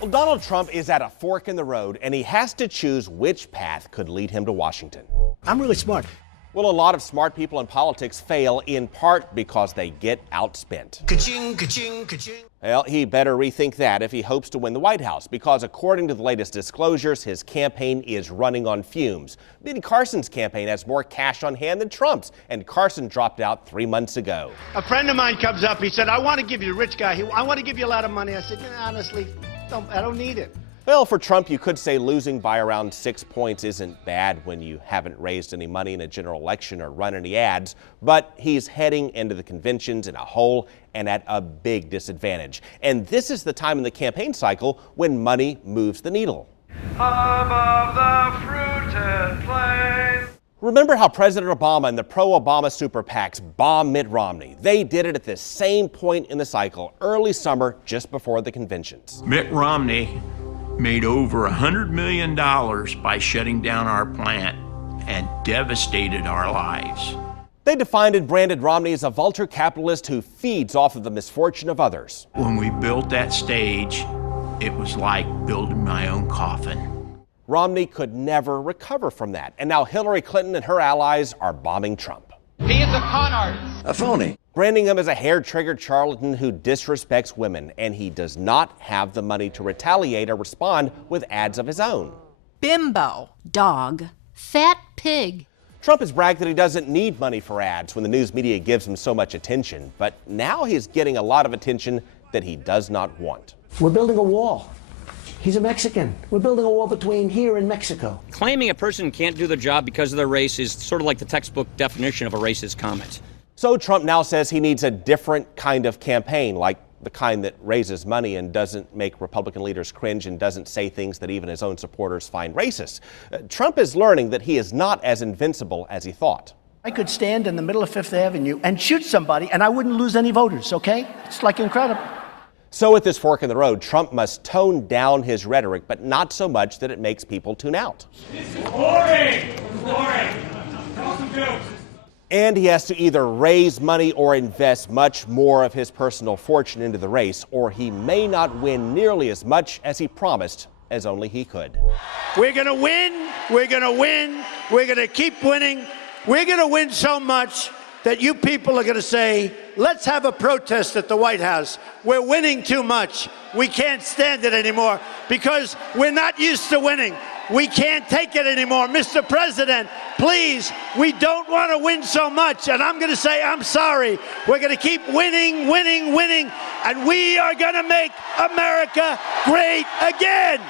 Well, Donald Trump is at a fork in the road, and he has to choose which path could lead him to Washington. I'm really smart. Well, a lot of smart people in politics fail in part because they get outspent. Ka-ching, ka-ching, ka-ching. Well, he better rethink that if he hopes to win the White House, because according to the latest disclosures, his campaign is running on fumes. Ben Carson's campaign has more cash on hand than Trump's, and Carson dropped out 3 months ago. A friend of mine comes up, he said, I want to give you, a rich guy, I want to give you a lot of money. I said, honestly, I don't need it. Well, for Trump, you could say losing by around 6 points isn't bad when you haven't raised any money in a general election or run any ads, but he's heading into the conventions in a hole and at a big disadvantage. And this is the time in the campaign cycle when money moves the needle. Above the fruited plain. Remember how President Obama and the pro-Obama super PACs bombed Mitt Romney? They did it at the same point in the cycle, early summer, just before the conventions. Mitt Romney made over $100 million by shutting down our plant and devastated our lives. They defined and branded Romney as a vulture capitalist who feeds off of the misfortune of others. When we built that stage, it was like building my own coffin. Romney could never recover from that, and now Hillary Clinton and her allies are bombing Trump. He is a con artist. A phony. Branding him as a hair-triggered charlatan who disrespects women, and he does not have the money to retaliate or respond with ads of his own. Bimbo, dog, fat pig. Trump has bragged that he doesn't need money for ads when the news media gives him so much attention, but now he's getting a lot of attention that he does not want. We're building a wall. He's a Mexican. We're building a wall between here and Mexico. Claiming a person can't do their job because of their race is sort of like the textbook definition of a racist comment. So Trump now says he needs a different kind of campaign, like the kind that raises money and doesn't make Republican leaders cringe and doesn't say things that even his own supporters find racist. Trump is learning that he is not as invincible as he thought. I could stand in the middle of Fifth Avenue and shoot somebody and I wouldn't lose any voters, okay? It's like incredible. So at this fork in the road, Trump must tone down his rhetoric, but not so much that it makes people tune out. This is boring. Boring. Tell some jokes. And he has to either raise money or invest much more of his personal fortune into the race, or he may not win nearly as much as he promised, as only he could. We're going to win. We're going to win. We're going to keep winning. We're going to win so much that you people are going to say, let's have a protest at the White House. We're winning too much. We can't stand it anymore because we're not used to winning. We can't take it anymore. Mr. President, please, we don't want to win so much. And I'm going to say, I'm sorry. We're going to keep winning, winning, winning. And we are going to make America great again.